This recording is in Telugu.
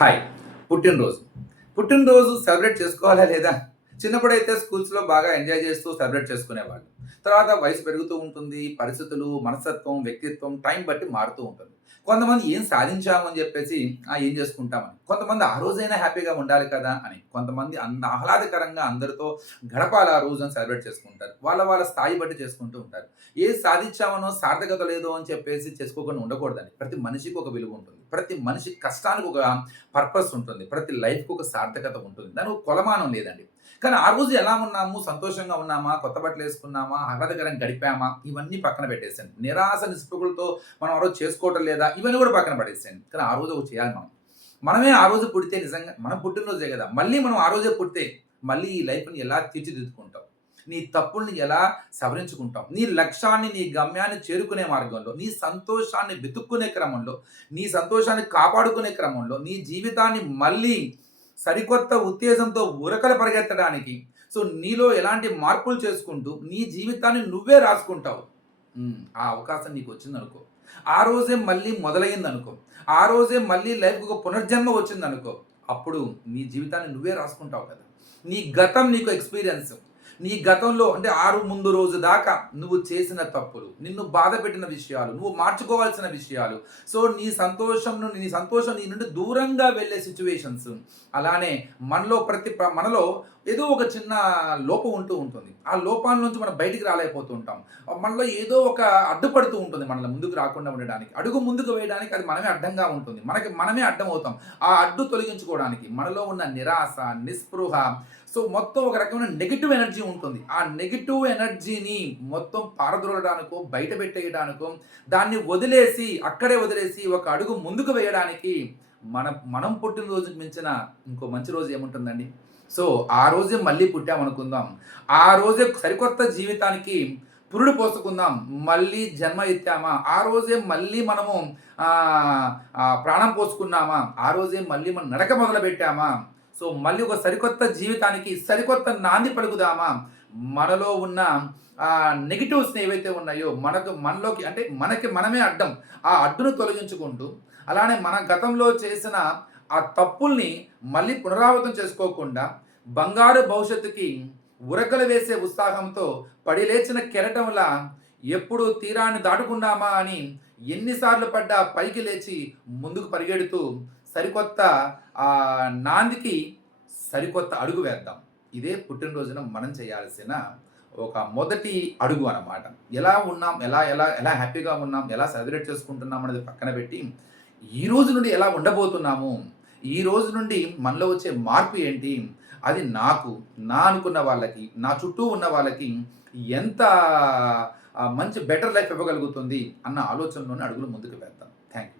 హాయ్. పుట్టినరోజు. పుట్టినరోజు సెలబ్రేట్ చేసుకోవాలా లేదా? చిన్నప్పుడైతే స్కూల్స్లో బాగా ఎంజాయ్ చేస్తూ సెలబ్రేట్ చేసుకునేవాళ్ళు. తర్వాత వయసు పెరుగుతూ ఉంటుంది పరిస్థితులు మనస్తత్వం వ్యక్తిత్వం టైం బట్టి మారుతూ ఉంటుంది. కొంతమంది ఏం సాధించామని చెప్పేసి "ఆ, ఏం చేసుకుంటామని. కొంతమంది ఆ రోజైనా హ్యాపీగా ఉండాలి కదా అని. కొంతమంది అంద ఆహ్లాదకరంగా అందరితో గడపాలి ఆ రోజు అని సెలబ్రేట్ చేసుకుంటారు. వాళ్ళ వాళ్ళ స్థాయి బట్టి చేసుకుంటూ ఉంటారు. ఏ సాధించామనో సార్థకత లేదో అని చెప్పేసి చేసుకోకుండా ఉండకూడదని ప్రతి మనిషికి ఒక విలువ ఉంటుంది. ప్రతి మనిషి కష్టానికి ఒక పర్పస్ ఉంటుంది. ప్రతి లైఫ్కి ఒక సార్థకత ఉంటుంది. దానికి ఒక కొలమానం లేదండి. కానీ ఆ రోజు ఎలా ఉన్నాము? సంతోషంగా ఉన్నామా? కొత్త బట్టలు వేసుకున్నామా? ఆహ్లాదకరం గడిపామా? ఇవన్నీ పక్కన పెట్టేసాను నిరాశ నిస్పృహలతో మనం ఆ రోజు చేసుకోవటం లేదా? ఇవన్నీ కూడా పక్కన పడేసాను కానీ ఆ రోజు ఒకటి చేయాలి మనం. మనమే ఆ రోజు పుడితే నిజంగా మనం పుట్టినరోజే కదా. మళ్ళీ మనం ఆ రోజే పుడితే మళ్ళీ ఈ లైఫ్ని ఎలా తీర్చిదిద్దుకుంటాం? నీ తప్పుల్ని ఎలా సవరించుకుంటాం? నీ లక్ష్యాన్ని నీ గమ్యాన్ని చేరుకునే మార్గంలో నీ సంతోషాన్ని వెతుక్కునే క్రమంలో నీ సంతోషాన్ని కాపాడుకునే క్రమంలో నీ జీవితాన్ని మళ్ళీ సరికొత్త ఉత్తేజంతో ఉరకలు పరిగెత్తడానికి. సో నీలో ఎలాంటి మార్పులు చేసుకుంటూ నీ జీవితాన్ని నువ్వే రాసుకుంటావు. ఆ అవకాశం నీకు వచ్చిందనుకో. ఆ రోజే మళ్ళీ మొదలైంది అనుకో ఆ రోజే మళ్ళీ లైఫ్కి ఒక పునర్జన్మ వచ్చింది అనుకో అప్పుడు నీ జీవితాన్ని నువ్వే రాసుకుంటావు కదా. నీ గతం నీకు ఎక్స్పీరియన్స్. నీ గతంలో అంటే ఆరు ముందు రోజు దాకా నువ్వు చేసిన తప్పులు నిన్ను బాధ పెట్టిన విషయాలు నువ్వు మార్చుకోవాల్సిన విషయాలు. సో నీ సంతోషం నుండి నీ సంతోషం నీ నుండి దూరంగా వెళ్ళే సిచ్యువేషన్స్ అలానే మనలో ప్రతి మనలో ఏదో ఒక చిన్న లోపం ఉంటూ ఉంటుంది. ఆ లోపాల నుంచి మనం బయటికి రాలేకపోతూ ఉంటాం మనలో ఏదో ఒక అడ్డుపడుతూ ఉంటుంది మనల్ని ముందుకు రాకుండా ఉండడానికి. అడుగు ముందుకు వేయడానికి అది మనమే అడ్డంగా ఉంటుంది. మనకి మనమే అడ్డం అవుతాం ఆ అడ్డు తొలగించుకోవడానికి మనలో ఉన్న నిరాశ నిస్పృహ సో మొత్తం ఒక రకమైన నెగిటివ్ ఎనర్జీ ఉంటుంది. ఆ నెగిటివ్ ఎనర్జీని మొత్తం పారద్రోలడానికో బయట పెట్టేయడానికో దాన్ని వదిలేసి అక్కడే వదిలేసి ఒక అడుగు ముందుకు వేయడానికి మన మనం పుట్టినరోజుకి మించిన ఇంకో మంచి రోజు ఏముంటుందండి? సో ఆ రోజే మళ్ళీ పుట్టామనుకుందాం. ఆ రోజే సరికొత్త జీవితానికి పురుడు పోసుకుందాం. మళ్ళీ జన్మ ఎత్తామా? ఆ రోజే మళ్ళీ మనము ప్రాణం పోసుకున్నామా? ఆ రోజే మళ్ళీ మనం నడక మొదలు పెట్టామా సో మళ్ళీ ఒక సరికొత్త జీవితానికి సరికొత్త నాంది పలుకుదామా? మనలో ఉన్న ఆ నెగిటివ్స్ ఏవైతే ఉన్నాయో మనకు మనలోకి అంటే మనకి మనమే అడ్డం ఆ అడ్డును తొలగించుకుంటూ అలానే మన గతంలో చేసిన ఆ తప్పుల్ని మళ్ళీ పునరావృతం చేసుకోకుండా బంగారు భవిష్యత్తుకి ఉరకలు వేసే ఉత్సాహంతో పడిలేచిన కెరటంలా ఎప్పుడు తీరాన్ని దాటుకున్నామా అని ఎన్నిసార్లు పడ్డా పైకి లేచి ముందుకు పరిగెడుతూ సరికొత్త ఆ నాందికి సరికొత్త అడుగు వేద్దాం. ఇదే పుట్టినరోజున మనం చేయాల్సిన ఒక మొదటి అడుగు అన్నమాట. ఎలా ఉన్నాం? ఎలా ఎలా ఎలా హ్యాపీగా ఉన్నాం? ఎలా సెలబ్రేట్ చేసుకుంటున్నాం అనేది పక్కన పెట్టి ఈ రోజు నుండి ఎలా ఉండబోతున్నాము? ఈ రోజు నుండి మనలో వచ్చే మార్పు ఏంటి? అది నాకు నా అనుకున్న వాళ్ళకి నా చుట్టూ ఉన్న వాళ్ళకి ఎంత మంచి బెటర్ లైఫ్ ఇవ్వగలుగుతుంది అన్న ఆలోచనలోనే అడుగులు ముందుకు వేద్దాం. Thank you